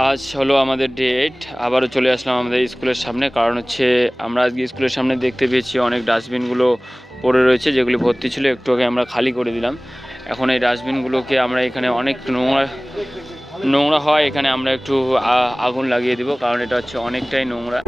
আজ হলো আমাদের ডেট, আবারও চলে আসলাম আমাদের স্কুলের সামনে। কারণ হচ্ছে আমরা আজকে স্কুলের সামনে দেখতে পেয়েছি অনেক ডাস্টবিনগুলো পড়ে রয়েছে, যেগুলি ভর্তি ছিল, একটু আগে আমরা খালি করে দিলাম। এখন এই ডাস্টবিনগুলোকে আমরা এখানে অনেক নোংরা নোংরা হয়, এখানে আমরা একটু আগুন লাগিয়ে দিব, কারণ এটা হচ্ছে অনেকটাই নোংরা।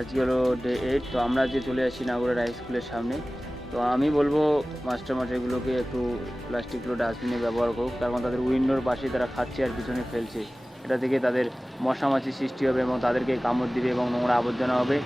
আজকে হলো ডে 8, তো আমরা যে চলে আসি নাগরের হাই স্কুলের সামনে। তো আমি বলবো মাস্টারমশাইগুলোকে একটু প্লাস্টিকগুলো ডাস্টবিনে ব্যবহার করুক, কারণ তাদের উইন্ডোর পাশে তারা খাচ্ছে আর পিছনে ফেলছে। এটা থেকে তাদের মশামাছি সৃষ্টি হবে এবং তাদেরকে কামড় দিবে এবং নোংরা আবর্জনা হবে।